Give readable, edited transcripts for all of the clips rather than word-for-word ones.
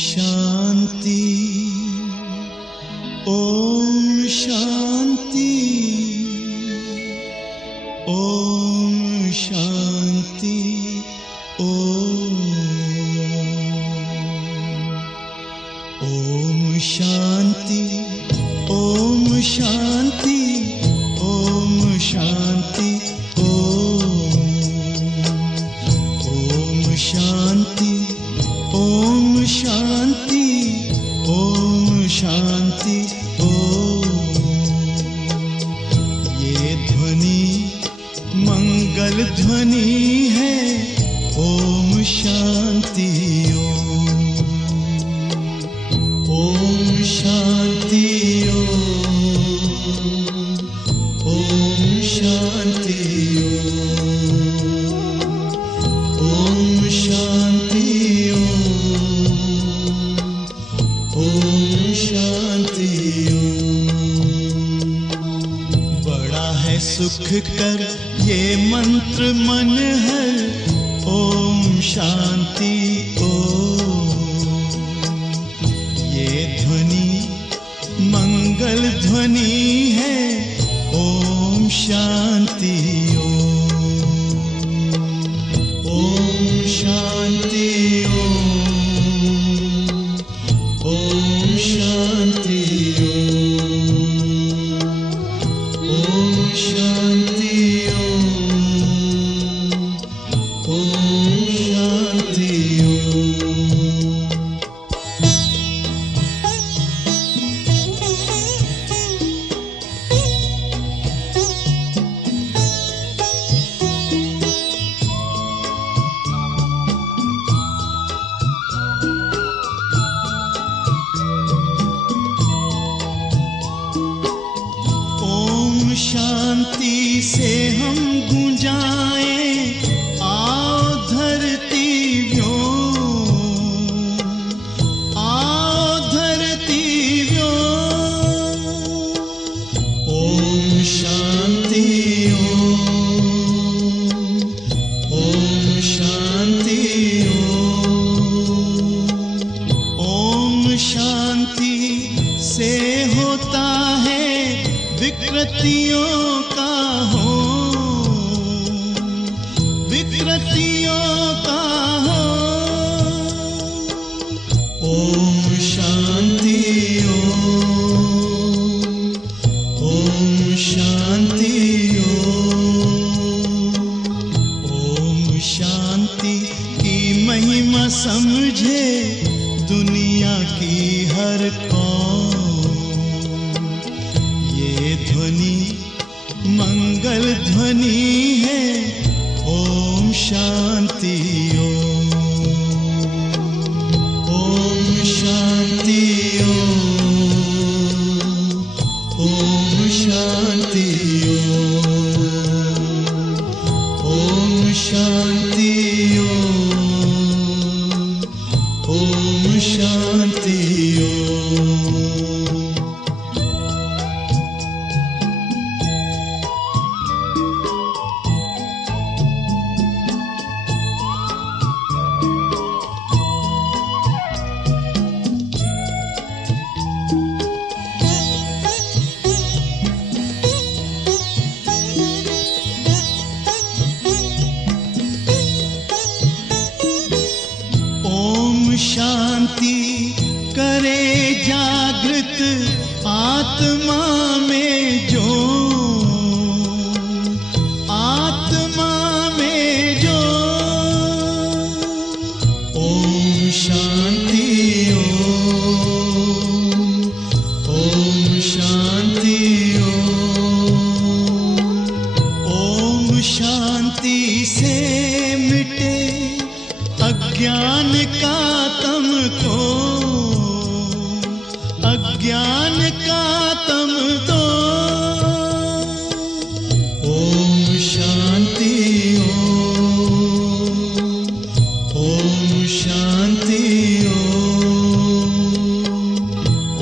शांति, ओम शांति, ओम शांति, ओम शांति, ओम शांति, ओम शांति, ओम शांति, ओम शांति, ओम शांति, ये ध्वनि मंगल ध्वनि है। ओम शांति, ओम शांति, ओम शांति, ओम शांति, ओम शांति। बड़ा है सुख कर ये मंत्र मन हर। ओम शांति, ये ध्वनि मंगल ध्वनि है। ओम शांति, ओम शांति, ओम शांति, ओम शांति, ओम शांति। ओम शांति से हम गूंजाएं, आओ धरती व्योम, आओ धरती व्योम। ओम शांति, ओम शांति, ओम शांति से होता है विकृतियों का हो, विकृतियों का हो। ओम शांति, ओम शांति, ओम शांति की महिमा समझे दुनिया की हर कौम। ये ध्वनि मंगल ध्वनि है। ओम शांति, ओम शांति, ओम शांति, ओम शांति, ओम शांति। ओम शांति करे जागृत आत्मा में जो, आत्मा में जो। ओम शांति, ओम शांति, ओम शांति से मिटे अज्ञान का तम को, अज्ञान का तम तो। ओम शांति, ओम शांति,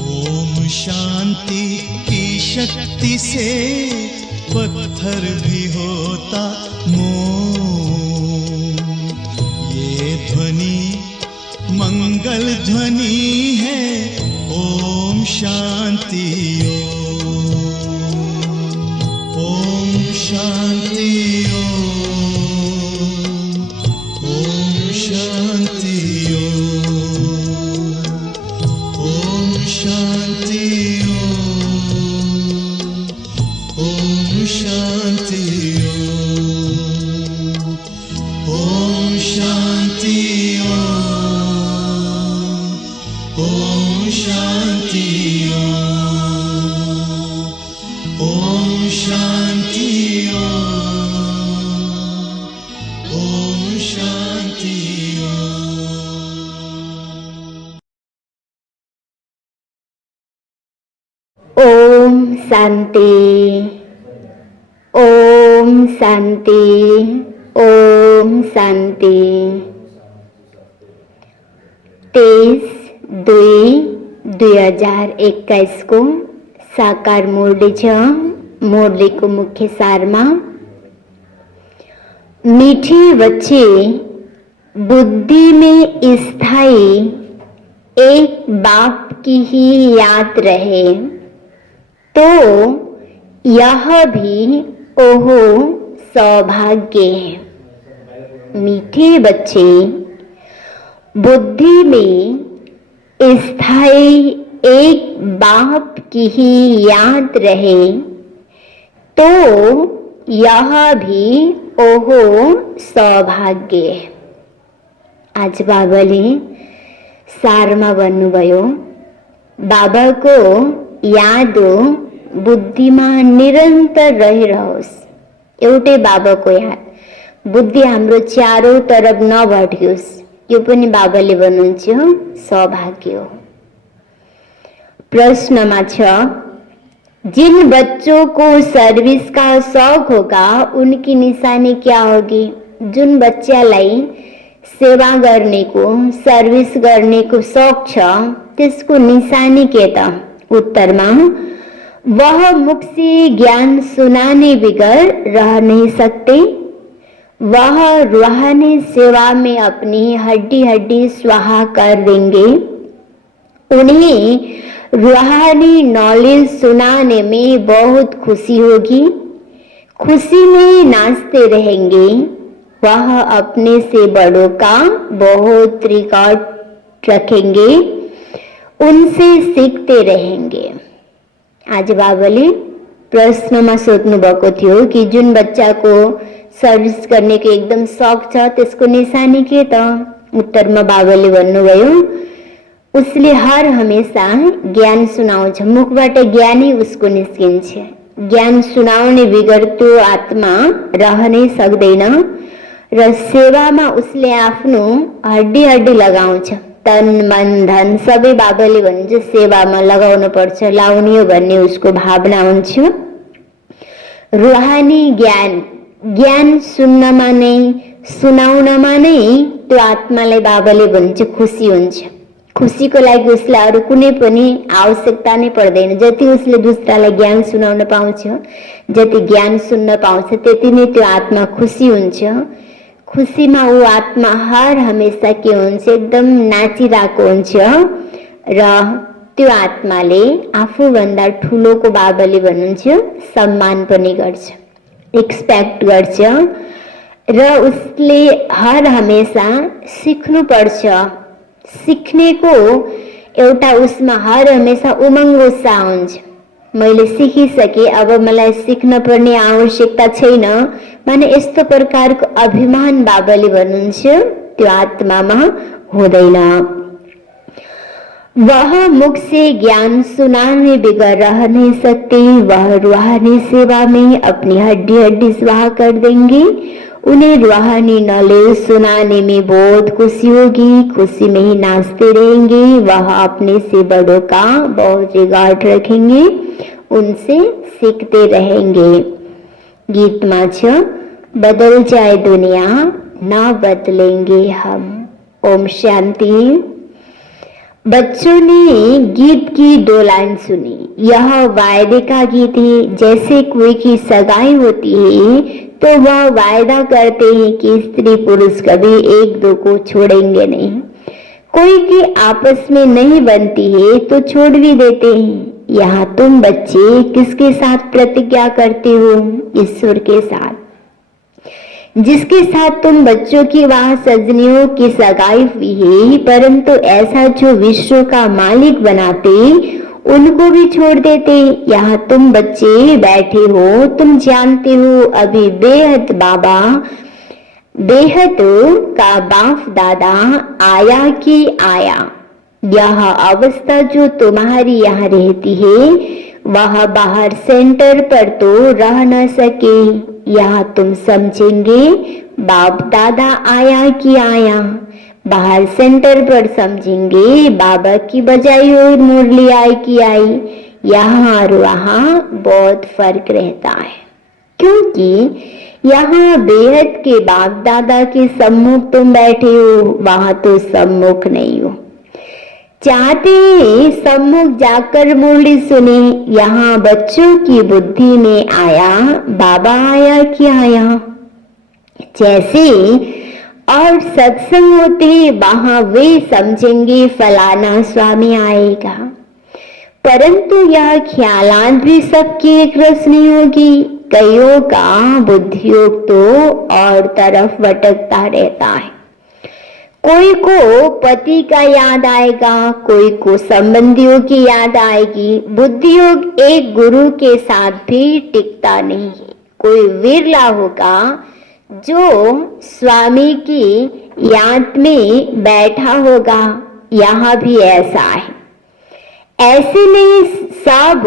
ओम शांति की शक्ति से पत्थर भी होता मोम। ये ध्वनि मंगल मंगल ध्वनि है ओम शांति ओम शांति ओम शांति ओम शांति ओम शांति ओम शांति ओम शांति ओम शांति ओम शांति। ओम शांति ओम शांति ओम शांति। 23/2/2021 को साकार मुरली को मुख्य सार में मीठे बच्चे बुद्धि में स्थायी एक बाप की ही याद रहे तो यह भी ओहो सौभाग्य है। मीठे बच्चे बुद्धि में स्थायी एक बाप की ही याद रहे तो यह भी ओहो सौभाग्य है। आज बाबाले सारमा भन्नुभयो बाबाको याद बुद्धिमा निरन्तर रहिरहोस्। एउटै बाबाको याद बुद्धि हाम्रो चारो तरफ नभट्कियोस्, यो पनि बाबाले भन्नुहुन्छ सौभाग्य हो। प्रश्नमा छ जिन बच्चों को सर्विस का शौक होगा उनकी निशानी क्या होगी? जुन बच्चालाई सेवा गर्नेको सर्विस गर्नेको शौक छ त्यसको निशानी के त? उत्तरमा वह मुख से ज्ञान सुनाने बिगर रह नहीं सकते। वह रूहानी सेवा में अपनी हड्डी हड्डी स्वाहा कर देंगे। उन्हें रूहानी नॉलेज सुनाने में बहुत खुशी होगी, खुशी में नाचते रहेंगे। वह अपने से बड़ों का बहुत रिकॉर्ड रखेंगे, उनसे सीखते रहेंगे। आज बाबाले प्रश्नमा सोध्नु भएको थियो कि जुन बच्चाको सर्भिस गर्ने को एकदम शौक छ त्यसको निशानी के त? उत्तरमा बाबाले भन्नुभयो उसले हर हमेशा ज्ञान सुनाउँछ, मुखबाट ज्ञानै उसको निस्किन्छ। ज्ञान सुनाउने बिगर त्यो आत्मा रहनै सक्दैन र सेवामा उसले आफ्नो हड्डी हड्डी लगाउँछ। तन मन धन सबै बाबाले भन्नुहुन्छ सेवामा लगाउनु पर्छ, लाउने हो भन्ने उसको भावना हुन्छ। रूहानी ज्ञान सुन्नमा नै सुनाउनमा नै त्यो आत्मालाई बाबाले भन्छ खुसी हुन्छ। खुसीको लागि उसलाई अरू कुनै पनि आवश्यकता नै पर्दैन। जति उसले दुसरालाई ज्ञान सुनाउन पाउँछ, जति ज्ञान सुन्न पाउँछ त्यति नै त्यो आत्मा खुसी हुन्छ। खुसीमा ऊ आत्मा हर हमेशा के हुन्छ एकदम नाचिरहेको हुन्छ र त्यो आत्माले आफूभन्दा ठुलोको बाबाले भन्नुहुन्छ सम्मान पनि गर्छ, एक्सपेक्ट गर्छ र उसले हर हमेशा सिक्नु पर्छ। सिक्नेको एउटा उसमा हर हमेशा उमङ्ग उत्साह हुन्छ। मैले सिकिसके अब मलाई सिक्न पर्ने आवश्यकता छैन माने यस्तो प्रकारको अभिमान बाबाले भन्नुहुन्छ त्यो आत्मामा हुँदैन। वह मुख से ज्ञान सुनाने बिगर रह नहीं सकते। वह रूहानी सेवा में अपनी हड्डी हड्डी स्वाहा कर देंगे। उन्हें रूहानी नॉलेज सुनाने में बहुत खुशी होगी, खुशी में ही नाचते रहेंगे। वह अपने से बड़ों का बहुत रिगार्ड रखेंगे, उनसे सीखते रहेंगे। गीत में छ बदल जाए दुनिया न बदलेंगे हम। ओम शांति। बच्चों ने गीत की 2 लाइन सुनी। यह वायदे का गीत है। जैसे कोई की सगाई होती है तो वह वायदा करते हैं कि स्त्री पुरुष कभी एक दो को छोड़ेंगे नहीं। कोई की आपस में नहीं बनती है तो छोड़ भी देते हैं। यहाँ तुम बच्चे किसके साथ प्रतिज्ञा करते हो? ईश्वर के साथ, जिसके साथ तुम बच्चों की वहां सजनियों की सगाई हुई है, परंतु ऐसा जो विश्व का मालिक बनाते उनको भी छोड़ देते। यहाँ तुम बच्चे बैठे हो, तुम जानते हो अभी बेहद बाबा, बेहद का बाप दादा आया कि आया। यह अवस्था जो तुम्हारी यहाँ रहती है वह बाहर सेंटर पर तो रह न सके। यहाँ तुम समझेंगे बाप दादा आया कि आया, बाहर सेंटर पर समझेंगे बाबा की बजाई और मुरली आई कि आई। यहाँ और वहाँ बहुत फर्क रहता है, क्योंकि यहाँ बेहद के बाप दादा के सम्मुख तुम बैठे हो, वहां तो सम्मुख नहीं हो। चाहते हैं सम्मुख जाकर मुरली सुने। यहाँ बच्चों की बुद्धि में आया बाबा आया कि आया, जैसे और सत्संग होते वहां वे समझेंगे फलाना स्वामी आएगा, परंतु यह ख्यालात भी सबकी एक रस नहीं होगी। कईयों का बुद्धियोग तो और तरफ भटकता रहता है। कोई को पति का याद आएगा, कोई को संबंधियों की याद आएगी। बुद्धियोग एक गुरु के साथ भी टिकता नहीं है। कोई विरला होगा जो स्वामी की याद में बैठा होगा। यहाँ भी ऐसा है, ऐसे नहीं सब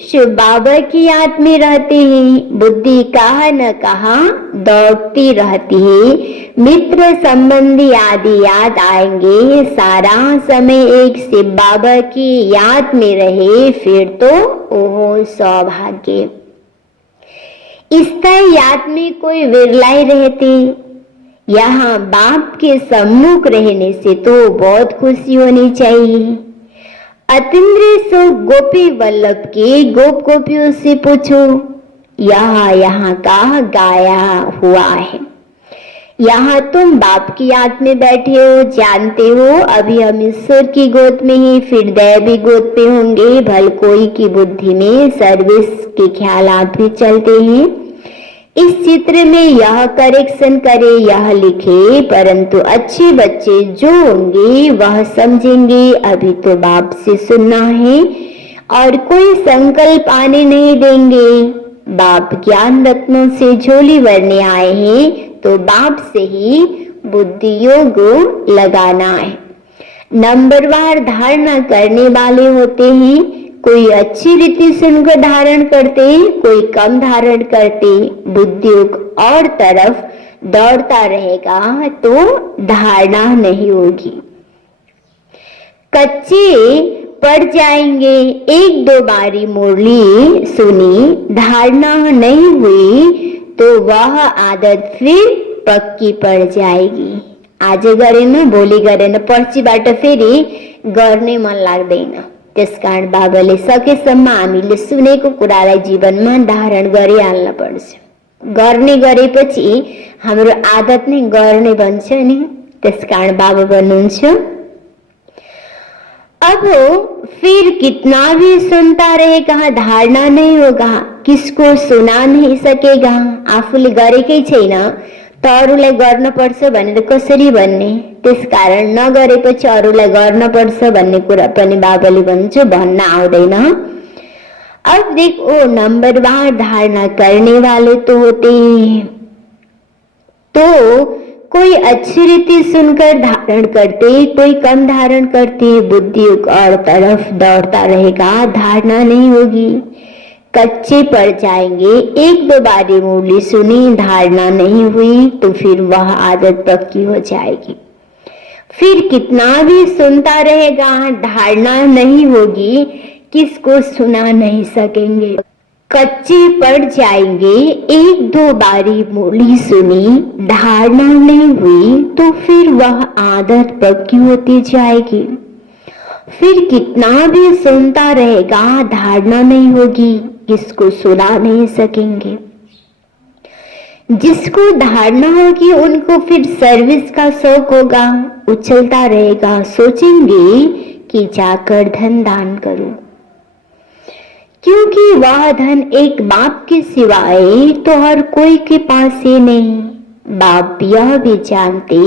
शिव बाबा की याद में रहते हैं। बुद्धि कहा न कहा दौड़ती रहती है। मित्र संबंधी आदि याद आएंगे, सारा समय एक शिव बाबा की याद में रहे फिर तो ओहो सौभाग्य। इस तरह याद में कोई विरलाई रहते। यहाँ बाप के सम्मुख रहने से तो बहुत खुशी होनी चाहिए। अतीन्द्रिय सुख गोपी वल्लभ के गोप गोपियों से पूछो, यहाँ का गाया हुआ है। यहाँ तुम बाप की याद में बैठे हो, जानते हो अभी हम ईश्वर की गोद में ही फिर दैवी गोद पे होंगे। भल कोई की बुद्धि में सर्विस के ख्यालात भी चलते हैं। इस चित्र में यह करेक्शन करे, यह लिखे, परंतु अच्छे बच्चे जो होंगे वह समझेंगे अभी तो बाप से सुनना है और कोई संकल्प आने नहीं देंगे। बाप ज्ञान रत्नों से झोली भरने आए हैं तो बाप से ही बुद्धि योग लगाना है। नंबरवार धारणा करने वाले होते हैं। कोई अच्छी रीति से उनको धारण करते, कोई कम धारण करते। बुद्धि और तरफ दौड़ता रहेगा तो धारणा नहीं होगी। कच्चे पड़ जाएंगे। एक दो बारी मुरली सुनी, धारणा नहीं हुई तो वह आदत फिर पक्की पड़ जाएगी। आज गरे न भोलि गरे न पर्ची बाट फेरि गर्ने मन लाग्दैन। त्यस कारण बाबाले सकेसम्म हामीले सुनेको कुरालाई जीवनमा धारण गरिहाल्न पर्छ। गर्ने गरेपछि हाम्रो आदत नै गर्ने बन्छ नि। त्यस कारण बाबा भन्नुहुन्छ अब फिर कितना भी सुनता रहेगा धारणा नहीं होगा, किसको सुना नहीं सकेगा। आफूले गरेकै छैन त अरूलाई गर्न पर्छ भनेर कसरी भन्ने। त्यसकारण नगरेपछि अरूलाई गर्न पर्छ भन्ने कुरा पनि बाबाले भन्छ भन्न आउँदैन। अब देखो नंबरवार धारणा करने वाले तो होते हैं, तो कोई अच्छी रीति सुनकर धारण करते, कोई कम धारण करते। बुद्धि और तरफ दौड़ता रहेगा, धारणा नहीं होगी। कच्चे पड़ जाएंगे। एक दो बारी मुरली सुनी, धारणा नहीं हुई तो फिर वह आदत पक्की हो जाएगी। फिर कितना भी सुनता रहेगा, धारणा नहीं होगी, किसको सुना नहीं सकेंगे। कच्चे पड़ जाएंगे। एक दो बारी मुरली सुनी, धारणा नहीं हुई तो फिर वह आदत पक्की होती जाएगी। फिर कितना भी सुनता रहेगा, धारणा नहीं होगी, किसको सुना नहीं सकेंगे। जिसको धारणा होगी उनको फिर सर्विस का शौक होगा, उछलता रहेगा, सोचेंगे कि जाकर धन दान करूं, क्योंकि वह धन एक बाप के सिवाय तो हर कोई के पास ही नहीं। बाप यह भी जानते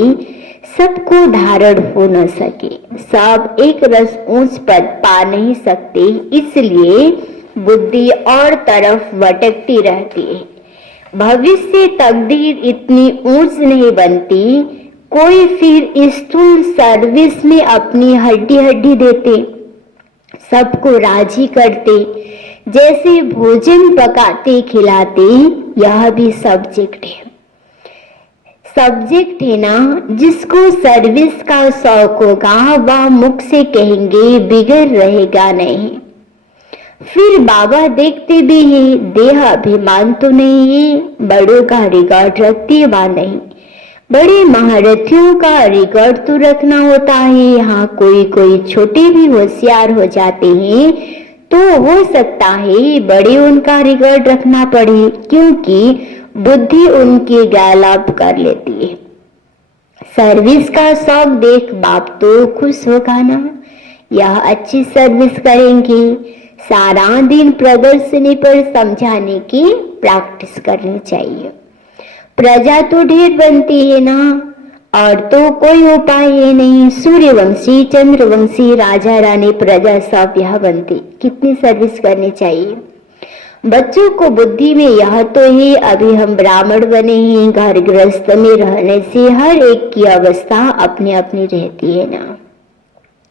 सबको धारण हो न सके, सब एक रस ऊंच पद पा नहीं सकते, इसलिए बुद्धि और तरफ भटकती रहती है। भविष्य तकदीर इतनी ऊंच नहीं बनती, कोई फिर स्थूल सर्विस में अपनी हड्डी हड्डी देते, सबको राजी करते, जैसे भोजन पकाते खिलाते। यह भी सब्जेक्ट है ना। जिसको सर्विस का शौक होगा वह मुख से कहेंगे बिगड़ रहेगा नहीं। फिर बाबा देखते भी है, देह अभिमान तो नहीं है, बड़ों का रिकॉर्ड रखती वा नहीं। बड़े महारथियों का रिकॉर्ड तो रखना होता है। यहाँ कोई कोई छोटे भी होशियार हो जाते हैं तो हो सकता है बड़े उनका रिकॉर्ड रखना पड़े, क्योंकि बुद्धि उनकी गैलअप कर लेती है। सर्विस का शौक देख बाप तो खुश होगा ना, यह अच्छी सर्विस करेंगे। सारा दिन प्रदर्शनी पर समझाने की प्रैक्टिस करनी चाहिए। प्रजा तो ढेर बनती है ना, और तो कोई उपाय है नहीं। सूर्यवंशी, चंद्रवंशी, राजा रानी, प्रजा सब यह बनती, कितनी सर्विस करनी चाहिए। बच्चों को बुद्धि में यह तो है, अभी हम ब्राह्मण बने हैं, घर गृहस्थ में रहने से हर एक की अवस्था अपनी अपनी रहती है ना,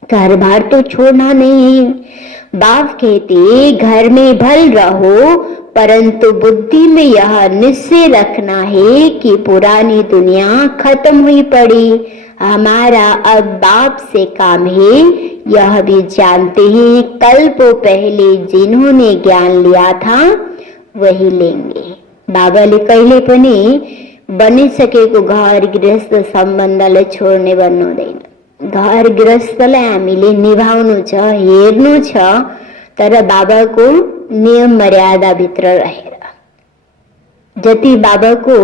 घर बार तो छोड़ना नहीं है। बाप कहते घर में भल रहो, परंतु बुद्धि में यह निश्चय रखना है कि पुरानी दुनिया खत्म हुई पड़ी, हमारा अब बाप से काम है। यह भी जानते हैं कल्पों पहले जिन्होंने ज्ञान लिया था वही लेंगे। बाबाले कहिले पनि बनिसकेको घर गृहस्थ सम्बन्धलाई छोड्ने भन्नुहुँदैन। घर गृहस्थलाई हामीले निभाउनु छ, हेर्नु छ, तर बाबाको नियम मर्यादा भित्र रहेर। जति बाबाको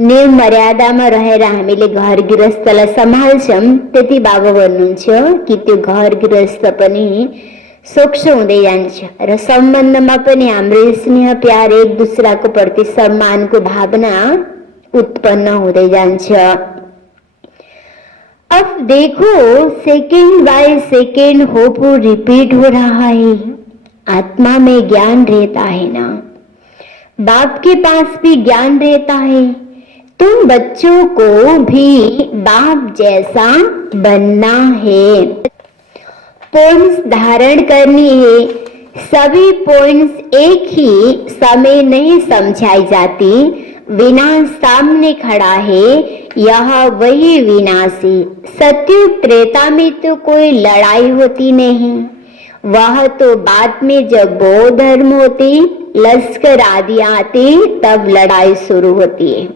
नियम मर्यादामा रहेर हामीले घर गृहस्थलाई सम्हाल्छौं, त्यति बाबा भन्नुहुन्छ कि त्यो घर गृहस्थ पनि सूक्ष्म हुँदै जान्छ र सम्बन्धमा पनि हाम्रो स्नेह प्यार, एक दुसराको प्रति सम्मानको भावना उत्पन्न हुँदै जान्छ। अब देखो second by second hope repeat हो रहा है। आत्मा में ज्ञान रहता है ना, बाप के पास भी ज्ञान रहता है। तुम बच्चों को भी बाप जैसा बनना है, पॉइंट्स धारण करनी है। सभी पॉइंट्स एक ही समय नहीं समझाई जाती। विनाश सामने खड़ा है, यह वही विनाशी। सत्युग त्रेता में तो कोई लड़ाई होती नहीं, वह तो बाद में जब बौद्ध धर्म होती, लश्कर आदि आते, तब लड़ाई शुरू होती है।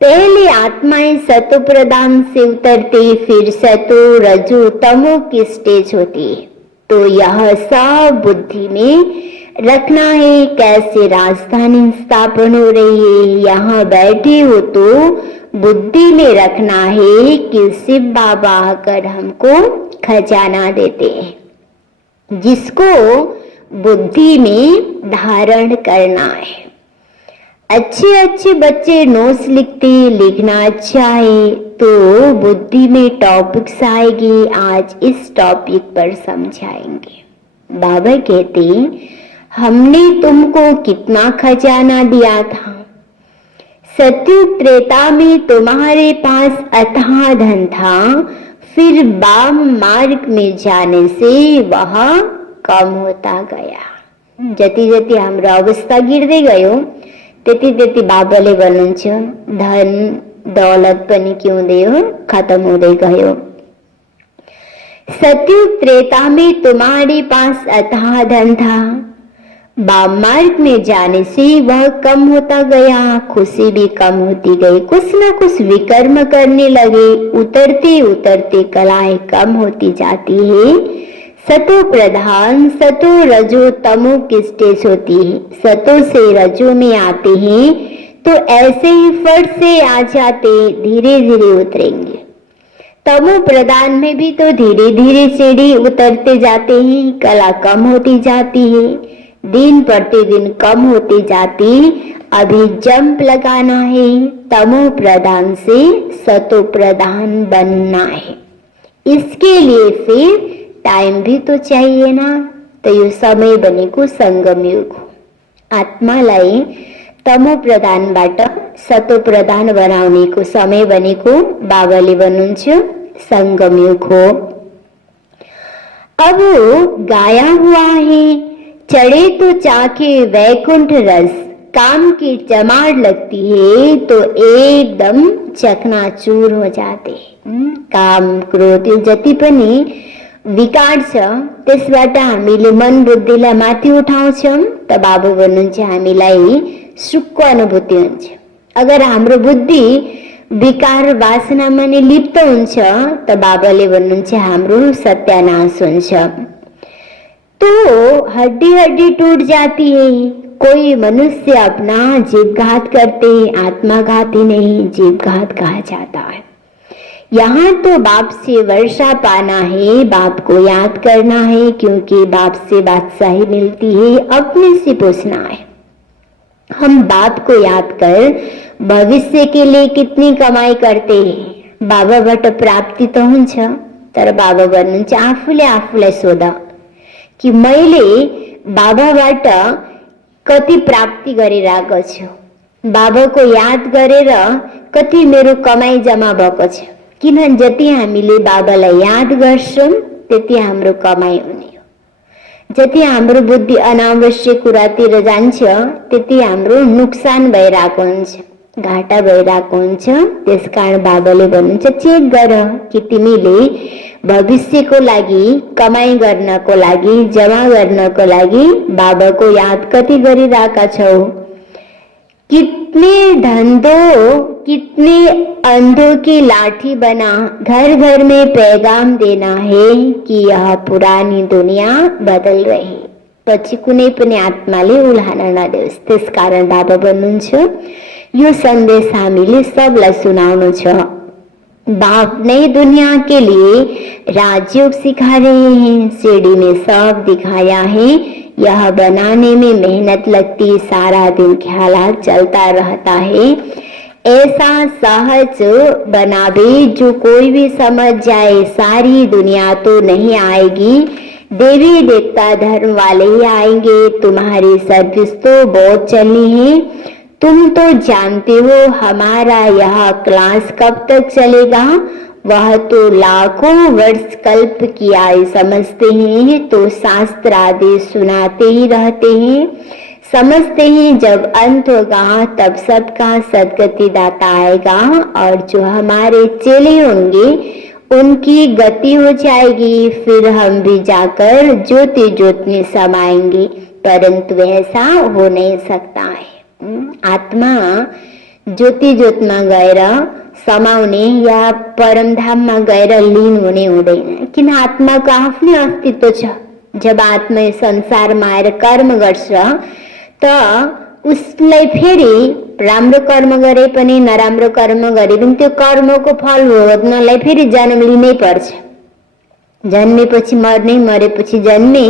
पहले आत्माएं सतो प्रधान से उतरती, फिर सतो रजो तमो की स्टेज होती है। तो यह सब बुद्धि में रखना है। कैसे राजधानी स्थापन हो रही है, यहाँ बैठे हो तो बुद्धि में रखना है कि शिव बाबा आकर हमको खजाना देते हैं, जिसको बुद्धि में धारण करना है। अच्छे अच्छे बच्चे नोट्स लिखते, लिखना अच्छा है तो बुद्धि में टॉपिक्स आएंगे। आज इस टॉपिक पर समझाएंगे। बाबा कहते हमने तुमको कितना खजाना दिया था। सत्युग त्रेता में तुम्हारे पास अथाह धन था, फिर वाम मार्ग में जाने से वह कम होता गया। जति जति हाम्रो अवस्था गिर्दै गयो, त्यति त्यति बाबाले भन्नुहुन्छ धन दौलत पनि के हुँदै हो, खत्म हुँदै गयो। सत्युग त्रेता में तुम्हारे पास अथाह धन था, वाम मार्ग में जाने से वह कम होता गया, खुशी भी कम होती गई। कुछ न कुछ विकर्म करने लगे, उतरते उतरते कलाएं कम होती जाती है। सतो प्रधान, सतो रजो तमो की स्टेज होती है। सतो से रजो में आते हैं तो ऐसे ही फट से आ जाते धीरे धीरे उतरेंगे। तमो प्रधान में भी तो धीरे धीरे सीढ़ी उतरते जाते हैं, कला कम होती जाती है, दिन प्रतिदिन कम होती जाती। अभी जंप लगाना है, तमो प्रधान से सतो प्रधान बनना है। इसके लिए फिर टाइम भी तो चाहिए ना। तो यो समय बनेको संगम युग हो। आत्मालाई तमो प्रधानबाट सतो प्रधान बनाउनेको समय बनेको बाबाले भन्नुहुन्छ संगम युग हो। अब गाया हुआ है, चढ़े तो चाके वैकुंठ रस, काम की चमाड़ लगती है तो एकदम चकनाचूर हो जाते। काम क्रोध यो जति पनि विकार छ त्यसबाट हामीले मन बुद्धिलाई माथि उठाउँछौँ त बाबु भन्नुहुन्छ हामीलाई सुखको अनुभूति हुन्छ। अगर हाम्रो बुद्धि विकार वासनामा नै लिप्त हुन्छ त बाबाले भन्नुहुन्छ हाम्रो सत्यानाश हुन्छ। तो हड्डी हड्डी टूट जाती है। कोई मनुष्य अपना जीवघात करते, आत्माघाती नहीं, जीवघात कहा जाता है। यहाँ तो बाप से वर्षा पाना है, बाप को याद करना है, क्योंकि बाप से बादशाही मिलती है। अपने से पूछना है, हम बाप को याद कर भविष्य के लिए कितनी कमाई करते हैं। बाबाबाट प्राप्ति तो हुन्छ, तर बाबा भन्नुहुन्छ आफूले आफूलाई सोध कि मैले बाबाबाट कति प्राप्ति गरिरहेको छु, बाबाको याद गरेर कति मेरो कमाई जम्मा भएको छ। किन जति हामीले बाबालाई याद गर्छौं त्यति हाम्रो कमाई हुने हो। जति हाम्रो बुद्धि अनावश्यक कुरातिर जान्छ त्यति हाम्रो नुक्सान भइरहेको हुन्छ, घाटा भइरहेको हुन्छ। त्यसकारण बाबाले भन्नुहुन्छ चेक गर कि तिमीले भविष्यको लागि, कमाई गर्नको लागि, जम्मा गर्नको लागि बाबाको याद कति गरिरहेका छौ। कितने धंधों, कितने अंधों की लाठी बना घर घर में पैगाम देना है कि यह पुरानी दुनिया बदल रही। पछि कुनै पनि आत्माले उल्हान नदेओस्। त्यसकारण बाबा भन्नुहुन्छ यो सन्देश हामीले सबलाई सुनाउनु छ। बाप नई दुनिया के लिए राजयोग सिखा रहे हैं, सीढ़ी में सब दिखाया है। यह बनाने में मेहनत लगती, सारा दिन ख्यालात चलता रहता है। ऐसा सहज बनावे जो कोई भी समझ जाए, सारी दुनिया तो नहीं आएगी, देवी देवता धर्म वाले ही आएंगे। तुम्हारी सर्विस तो बहुत चलनी है, तुम तो जानते हो हमारा यह क्लास कब तक चलेगा। वह तो लाखों वर्ष कल्प की आयु समझते हैं, तो शास्त्र आदि सुनाते ही रहते हैं। समझते हैं जब अंत होगा तब सबका सदगति दाता आएगा, और जो हमारे चेले होंगे उनकी गति हो जाएगी। फिर हम भी जाकर ज्योति ज्योत में समाएंगे, परंतु ऐसा हो नहीं सकता है। आत्मा ज्योति ज्योतमा गएर समाउने या परमधाममा गएर लीन हुने हुँदैन। किन आत्माको आफ्नै अस्तित्व छ। जब आत्मा संसारमा आएर कर्म गर्छ त उसलाई फेरि राम्रो कर्म गरे पनि नराम्रो कर्म गरे पनि त्यो कर्मको फल भोग्नलाई फेरि जन्म लिनै पर्छ। जन्मेपछि मर्ने, मरेपछि जन्मे,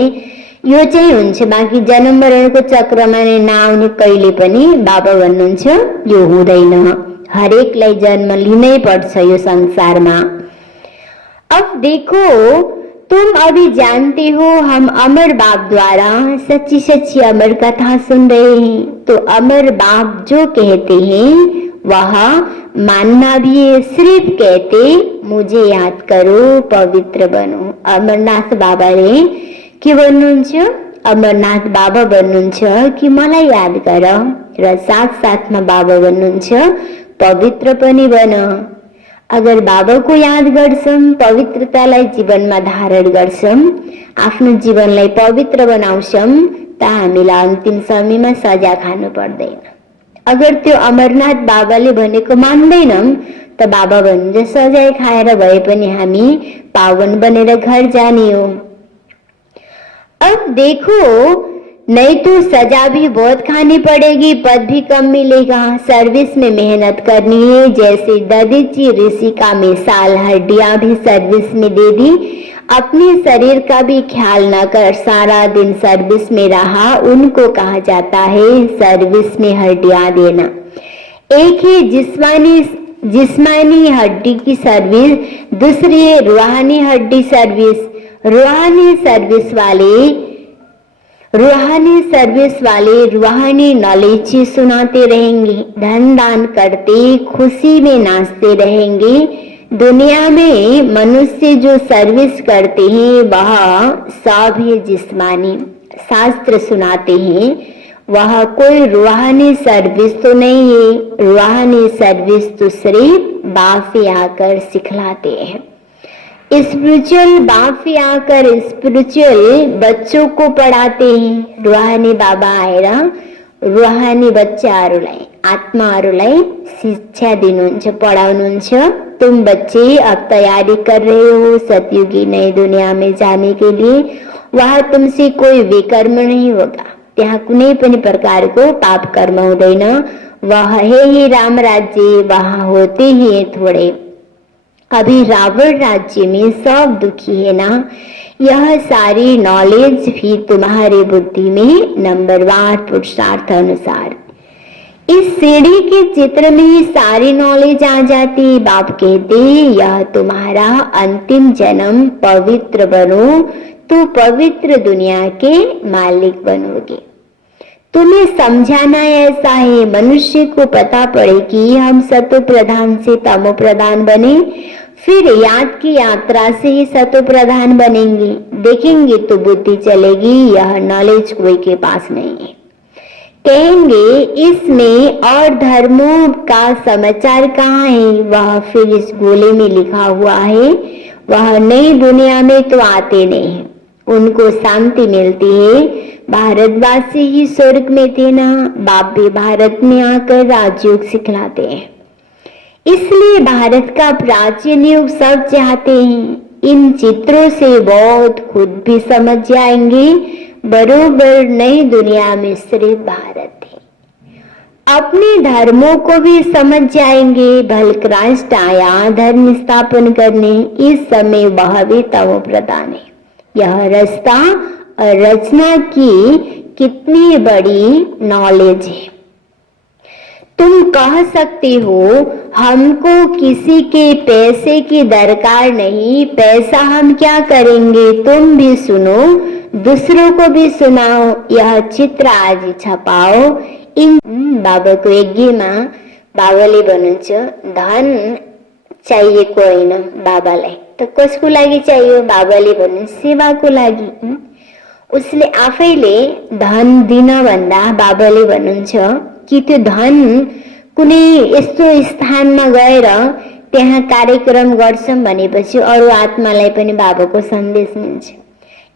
यो चाहिँ हुन्छ। बाँकी जन्म मरणको चक्रमा नै नआउने कहिले पनि बाबा भन्नुहुन्छ यो हुँदैन। हरेकलाई जन्म लिनै पर्छ यो संसारमा। अब देखो, तुम अभी जानते हो हम अमर बाप द्वारा सच्ची सच्ची अमर कथा सुन रहे हैं। तो अमर बाप जो कहते हैं वह मानना भी है। सिर्फ कहते मुझे याद करो, पवित्र बनो। अमरनाथ बाबाले के भन्नुहुन्छ? अमरनाथ बाबा भन्नुहुन्छ कि मलाई याद गर, र साथ साथमा बाबा भन्नुहुन्छ पवित्र पनि बन। अगर बाबाको याद गर्छौं, पवित्रतालाई जीवनमा धारण गर्छौं, आफ्नो जीवनलाई पवित्र बनाउँछौं त हामीलाई अन्तिम समयमा सजा खानु पर्दैन। अगर त्यो अमरनाथ बाबाले भनेको मान्दैनौं त बाबा भन्छ सजाय खाएर भए पनि हामी पावन बनेर घर जाने हो। अब देखो, नहीं तो सजा भी बहुत खानी पड़ेगी, पद भी कम मिलेगा। सर्विस में मेहनत करनी है। जैसे दधीची ऋषि का मिसाल, हड्डियां भी सर्विस में दे दी, अपने शरीर का भी ख्याल न कर सारा दिन सर्विस में रहा, उनको कहा जाता है सर्विस में हड्डियां देना। एक है जिस्मानी हड्डी की सर्विस, दूसरी है रूहानी हड्डी सर्विस। रूहानी सर्विस वाले रूहानी नॉलेज सुनाते रहेंगे, धन दान करते खुशी में नाचते रहेंगे। दुनिया में मनुष्य जो सर्विस करते हैं वह सब है जिस्मानी, शास्त्र सुनाते हैं, वह कोई रूहानी सर्विस तो नहीं है। रूहानी सर्विस तो सिर्फ बाप ही आकर सिखलाते हैं। स्पिरिचुअल बाप ही आकर स्पिरिचुअल बच्चों को पढ़ाते हैं। रूहानी बाबा आएरा रूहानी बच्चाहरूलाई आत्माहरूलाई शिक्षा दिनुहुन्छ, पढाउनुहुन्छ। तुम बच्चे अब तैयारी कर रहे हो सतयुगी नई दुनिया में जाने के लिए। वहाँ तुमसे कोई विकर्म नहीं होगा, त्यहाँ कुनै पनि प्रकारको पाप कर्म हुँदैन। वह है ही राम राज्य, वहाँ होते ही थोड़े। अभी रावण राज्य में सब दुखी है ना। यह सारी नॉलेज भी तुम्हारी बुद्धि में नंबरवार पुरुषार्थ अनुसार। इस सीढ़ी के चित्र में ही सारी नॉलेज आ जाती। बाप कहते यह तुम्हारा अंतिम जन्म, पवित्र बनो तो पवित्र दुनिया के मालिक बनोगे। तुम्हें समझाना ऐसा है, मनुष्य को पता पड़े कि हम सतो प्रधान से तमो प्रधान बने, फिर याद की यात्रा से ही सतो प्रधान बनेंगे। देखेंगे तो बुद्धि चलेगी यह नॉलेज कोई के पास नहीं है। कहेंगे इसमें और धर्मों का समाचार कहाँ है? वह फिर इस गोले में लिखा हुआ है। वह नई दुनिया में तो आते नहीं है, उनको शांति मिलती है। भारतवासी ही स्वर्ग में थे ना, बाप भी भारत में आकर राजयोग सिखलाते हैं। इसलिए भारत का प्राचीन युग सब चाहते हैं। इन चित्रों से बहुत खुद भी समझ जाएंगे बरोबर नई दुनिया में सिर्फ भारत है। अपने धर्मों को भी समझ जाएंगे। भलक्रास्ट आया धर्म स्थापन करने, इस समय वह भी तमो प्रधान है। यह रास्ता और रचना की कितनी बड़ी नॉलेज है। तुम कह सकते हो हमको किसी के पैसे की दरकार नहीं, पैसा हम क्या करेंगे? तुम भी सुनो, दूसरों को भी सुनाओ। यह चित्र आज छपाओ। इन बाबाको यज्ञमा बाबाले भन्नुहुन्छ धन चाहिएको होइन बाबालाई, त कसको लागि चाहियो? बाबाले भन्नुहुन्छ सेवाको लागि। उसले आफैले धन दिन भन्दा बाबाले भन्नुहुन्छ कि त्यो धन कुनै यस्तो स्थानमा गएर त्यहाँ कार्यक्रम गर्छौं भनेपछि अरू आत्मालाई पनि बाबाको सन्देश मिल्छ।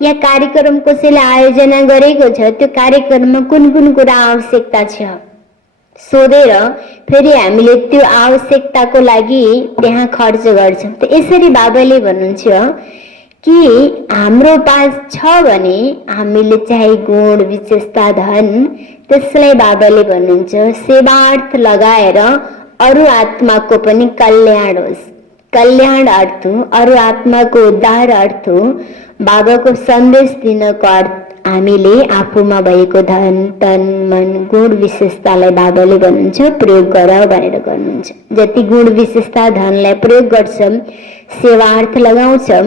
या कार्यक्रम कसैले आयोजना गरेको छ, त्यो कार्यक्रममा कुन कुन कुरा आवश्यकता छ सोधेर फेरि हामीले त्यो आवश्यकताको लागि त्यहाँ खर्च गर्छौं। त यसरी बाबाले भन्नुहुन्छ कि हाम्रो पास छ भने हामीले चाहिँ गुण विशेषता धन, त्यसलाई बाबाले भन्नुहुन्छ सेवार्थ लगाएर अरू आत्माको पनि कल्याण होस्। कल्याण अर्थ अरू आत्माको उद्धार अर्थ बाबाको सन्देश दिनको अर्थ हामीले आफूमा भएको धन तन मन गुण विशेषतालाई बाबाले भन्नुहुन्छ प्रयोग गर भनेर गर्नुहुन्छ। जति गुण विशेषता धनलाई प्रयोग गर्छौं, सेवार्थ लगाउँछौं,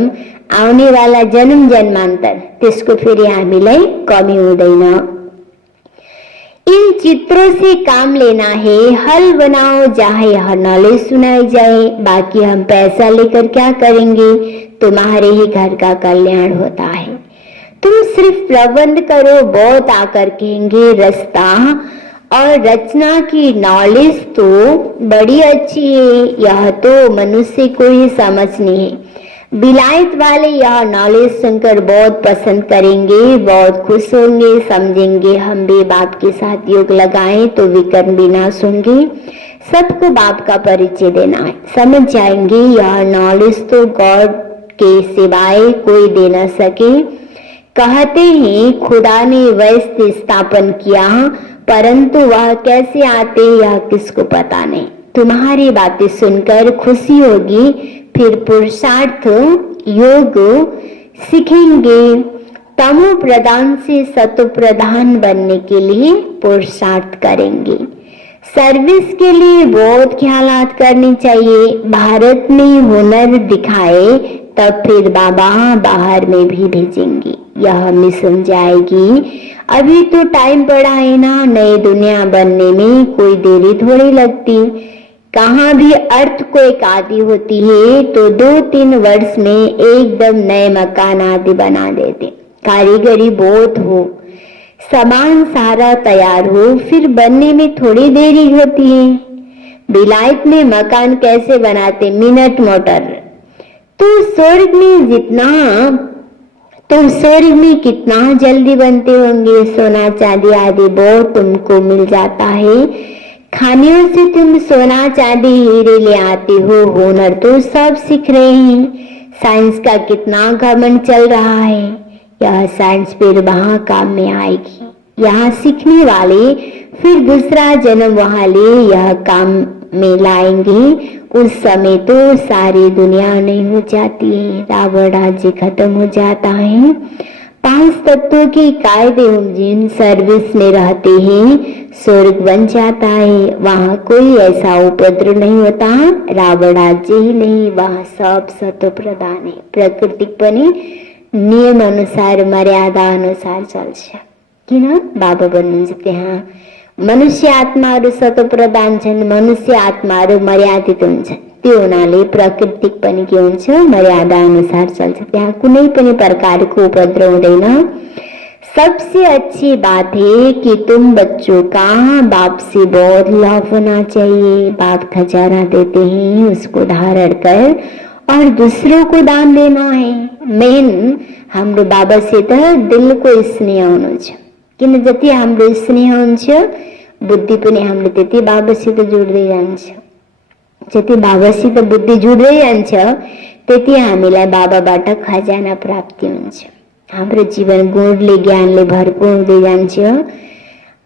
आउने वाला जन्म जन्मान्तर त्यसको फेरि हामीलाई कमी हुँदैन। इन चित्रों से काम लेना है। हल बनाओ जहाँ यह नॉलेज सुनाई जाए। बाकी हम पैसा लेकर क्या करेंगे? तुम्हारे ही घर का कल्याण होता है। तुम सिर्फ प्रबंध करो। बहुत आकर कहेंगे रास्ता और रचना की नॉलेज तो बड़ी अच्छी है, यह तो मनुष्य को ही समझनी है। विलायत वाले यह नॉलेज सुनकर बहुत पसंद करेंगे, बहुत खुश होंगे, समझेंगे हम भी बाप के साथ योग लगाएं तो विकर्म विनाश होंगे। सबको बाप का परिचय देना है। समझ जाएंगे यह नॉलेज तो गॉड के सिवाय कोई दे न सके। कहते हैं खुदा ने वैश्य स्थापन किया, परंतु वह कैसे आते यह किसको पता नहीं। तुम्हारी बातें सुनकर खुशी होगी, फिर पुरुषार्थ योग सीखेंगे। तमो प्रधान से सतो प्रधान बनने के लिए पुरुषार्थ करेंगे। सर्विस के लिए बहुत ख्यालात करनी चाहिए। भारत में हुनर दिखाए तब फिर बाबा बाहर में भी भेजेंगे, यह मिशन जाएगी। अभी तो टाइम पड़ा है ना, नई दुनिया बनने में कोई देरी थोड़ी लगती। कहाँ भी अर्थ को एक आदि होती है तो 2-3 वर्ष में एकदम नए मकान आदि बना देते। कारीगरी बहुत हो, सामान सारा तैयार हो, फिर बनने में थोड़ी देरी होती है। विलायत में मकान कैसे बनाते, मिनट मोटर। तो स्वर्ग में कितना जल्दी बनते होंगे। सोना चांदी आदि बहुत तुमको मिल जाता है। खानियों से तुम सोना चांदी हीरे ले आते हो, हुनर तो सब सीख रहे हैं। साइंस का कितना घमंड चल रहा है, यह साइंस फिर वहां काम में आएगी। यहाँ सीखने वाले फिर दूसरा जन्म वहां ले यह काम में लाएंगे। उस समय तो सारी दुनिया नहीं हो जाती है, रावण राज्य खत्म हो जाता है। 5 तत्वों के कायदे जिन सर्विस में रहते हैं स्वर्ग बन जाता है। वहाँ कोई ऐसा उपद्रव नहीं होता, रावण राज्य ही नहीं, वहाँ सब सतो प्रधान है। प्राकृतिकपणे नियम अनुसार मर्यादा अनुसार चल्छ किन बाबा भन्नुहुन्छ त्यहाँ मनुष्य आत्माहरू सतोप्रधान छन्, मनुष्य आत्माहरू मर्यादित हुन्छन्। त्यो हुनाले प्राकृतिक पनि के हुन्छ, मर्यादा अनुसार चल्छ। त्यहाँ कुनै पनि प्रकारको उपद्रव हुँदैन। सबसे अच्छी बात है कि तुम बच्चों का बाप से बहुत लव होना चाहिए। बाप खजाना देते हैं, उसको धारण कर और दूसरों को दान देना है। मेन हाम्रो बाबासित दिलको स्नेह हुनु छ। किन जति हाम्रो स्नेह हुन्छ बुद्धि पनि हामीले त्यति बाबासित जुड्दै जान्छ। जति बाबासित बुद्धि जुड्दै जान्छ त्यति हामीलाई बाबाबाट खजाना प्राप्ति हुन्छ। हाम्रो जीवन गुणले ज्ञानले भरपूर हुँदै जान्छ।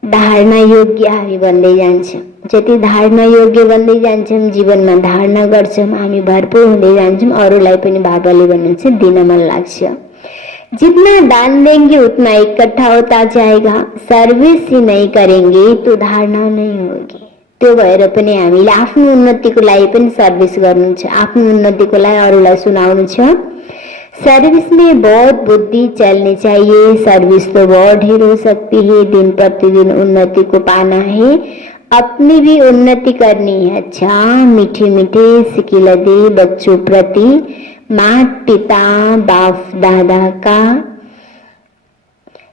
धारणा योग्य हामी बन्दै जान्छौँ। जति धारणा योग्य बन्दै जान्छौँ, जीवनमा धारणा गर्छौँ, हामी भरपूर हुँदै जान्छौँ। अरूलाई पनि बाबाले भन्नुहुन्छ दिन मन लाग्छ। जितना दान देंगे उतना इकट्ठा होता जाएगा। सर्विस ही नहीं करेंगे तो धारणा नहीं होगी। त्यो भएर पनि हामीले आफ्नो उन्नतिको लागि पनि सर्विस गर्नु छ, आफ्नो उन्नतिको लागि अरूलाई सुनाउनु छ। सर्विस में बहुत बुद्धि चलनी चाहिए। सर्विस तो बहुत ढेर हो सकती है। दिन प्रतिदिन उन्नति को पाना है, अपनी भी उन्नति करनी है। अच्छा मीठे मीठे सिकिल दे बच्चों प्रति माता पिता बाप दादा का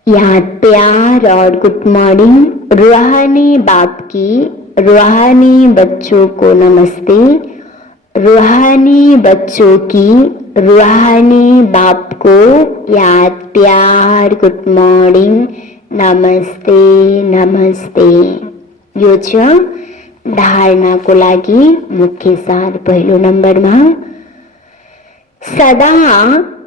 याद प्यार और गुड मॉर्निंग। रूहानी बाप की रूहानी बच्चों को नमस्ते। रूहानी बच्चों की रूहानी बाप को याद प्यार गुड मॉर्निंग नमस्ते नमस्ते। यो छ धारणाको लागि मुख्य सार। पहिलो नम्बरमा सदा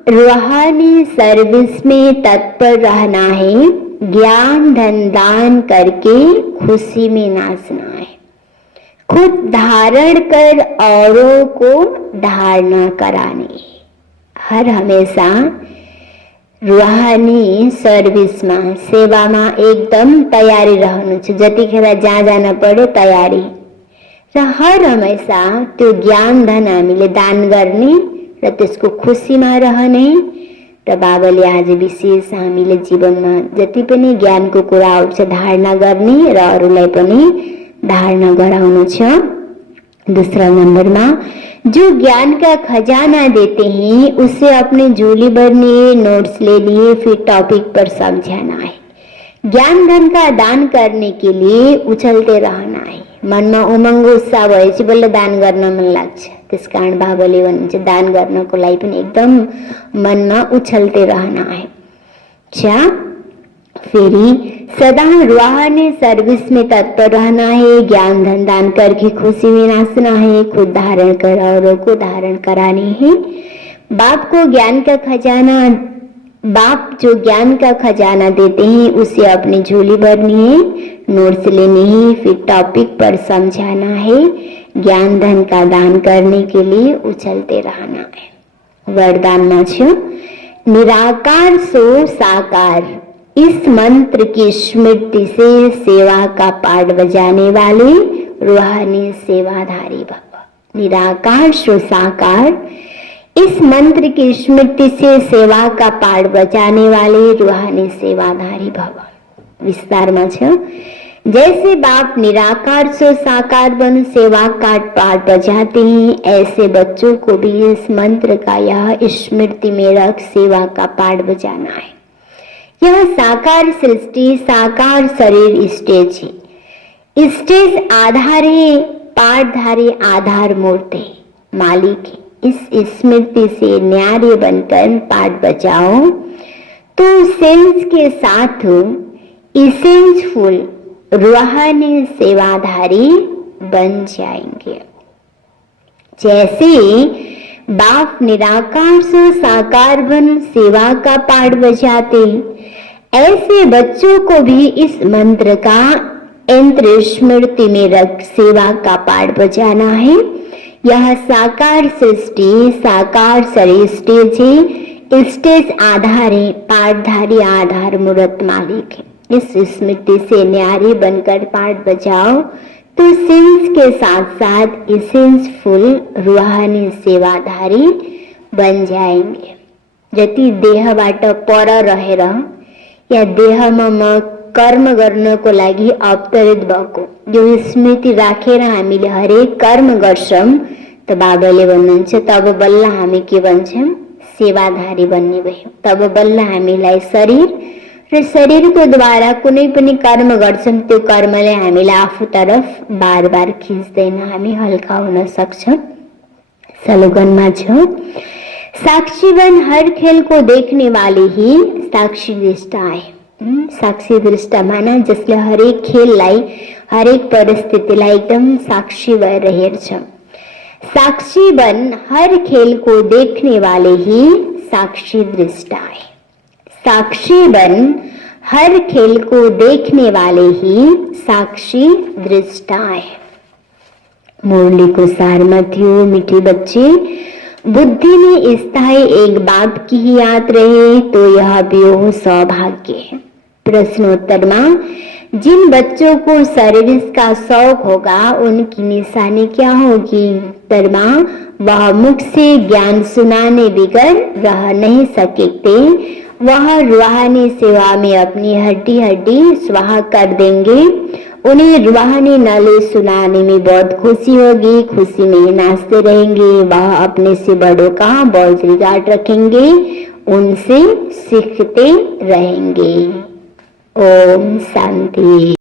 रूहानी सर्विस में तत्पर रहना है। ज्ञान धन दान करके खुशी में नाचना है। खुद धारण कर औरों को धारणा करानी। हर हमेशा रूहानी सर्विस में सेवा में एकदम तैयारी रहनु छ। जतिखेर जहाँ जान पर्यो तैयारी र हर हमेशा त्यो ज्ञान धन हामीले दान गर्ने र त्यसको खुसीमा रहने। र बाबाले आज विशेष हामीले जीवनमा जति पनि ज्ञानको कुरा आउँछ धारणा गर्ने र अरूलाई पनि धारणा गराउनु छ। दूसरा नंबर में जो ज्ञान का खजाना देते हैं उसे अपने झोली भरनी, नोट्स ले लिए, फिर टॉपिक पर समझाना है। ज्ञान धन का दान करने के लिए उछलते रहना है। मनमा उमङ्ग उत्साह भएपछि बल्ल दान गर्न मन लाग्छ। त्यसकारण बाबाले भन्नुहुन्छ दान गर्नको लागि पनि एकदम मनमा उछलते रहना है। अच्छा फेरि सदा रूहानी सर्विस में तत्पर रहना है। ज्ञान धन दान करके खुशी में नाचना है। खुद धारण कर औरों को धारण करानी है। बाप को ज्ञान का खजाना बाप जो ज्ञान का खजाना देते हैं उसे अपनी झोली भरनी है, नोट्स लेनी है, फिर टॉपिक पर समझाना है, ज्ञान धन का दान करने के लिए उछलते रहना है। वरदान में छे निराकार सो साकार, इस मंत्र की स्मृति से सेवा का पाठ बजाने वाले रूहानी सेवाधारी भव। निराकार सो साकार, इस मंत्र की स्मृति से सेवा का पाठ बजाने वाले रूहानी सेवाधारी भव। विस्तार में छे जैसे बाप निराकार से साकार बन सेवा का पाठ बजाते हैं, ऐसे बच्चों को भी इस मंत्र का यह स्मृति में रख सेवा का पाठ बजाना है। यह साकार सृष्टि साकार शरीर स्टेज है। स्टेज आधार है, पाठधारी आधार मूर्ति मालिक है। इस स्मृति से न्यारे बनकर पाठ बजाओ तो सेंस के साथ इसेंसफुल रूहानी सेवाधारी बन जाएंगे। जैसे बाप निराकार से साकार बन सेवा का पाठ बजाते, ऐसे बच्चों को भी इस मंत्र का यंत्र स्मृति में रख सेवा का पाठ बजाना है। यह साकार सृष्टि साकार शरीर स्टेज है। स्टेज आधार है, पाठधारी आधार मूर्त मालिक है। इस स्मृति से न्यारी बनकर पाठ बजाओ तो सेंस के साथ साथ इसेंसफुल रूहानी सेवाधारी बन जाएंगे। जति देहबाट पर रहेर या देहमा कर्म गर्नको लागि अवतरित भएको यो स्मृति राखेर हामीले हरेक कर्म गर्छौं त बाबाले भन्नुहुन्छ तब बल्ल हामी के भन्छौं सेवाधारी बन्ने भयौं। तब बल्ल हामीलाई शरीर र शरीरको द्वारा कुनै पनि कर्म गर्छौं त्यो कर्मले हामीलाई आफू तरफ बार बार खिच्दैन, हामी हल्का हुन सक्छौं। स्लोगनमा छ साक्षी बन हर खेल को देखने वाले ही साक्षी दृष्टा है। साक्षी दृष्टा माना जसले हरेक खेललाई हरेक परिस्थितिलाई एकदम साक्षी भएर हेर्छ। साक्षी बन हर खेल को देखने वाले ही साक्षी दृष्टा है। साक्षी बन हर खेल को देखने वाले ही साक्षी दृष्टा है। मुरली को सार में थियो मीठे बच्चे, बुद्धि में स्थायी एक बाप की ही याद रहे तो यह भी हो सौभाग्य है। प्रश्नोत्तर में जिन बच्चों को सर्विस का शौक होगा उनकी निशानी क्या होगी? तरमा वह मुख से ज्ञान सुनाने बिगर रह नहीं सकते, वह रूहानी सेवा में अपनी हड्डी हड्डी स्वाहा कर देंगे। उन्हें रूहानी नाले सुनाने में बहुत खुशी होगी, खुशी में नाचते रहेंगे। वह अपने से बड़ों का बहुत रिगार्ड रखेंगे, उनसे सीखते रहेंगे। ओम शांति।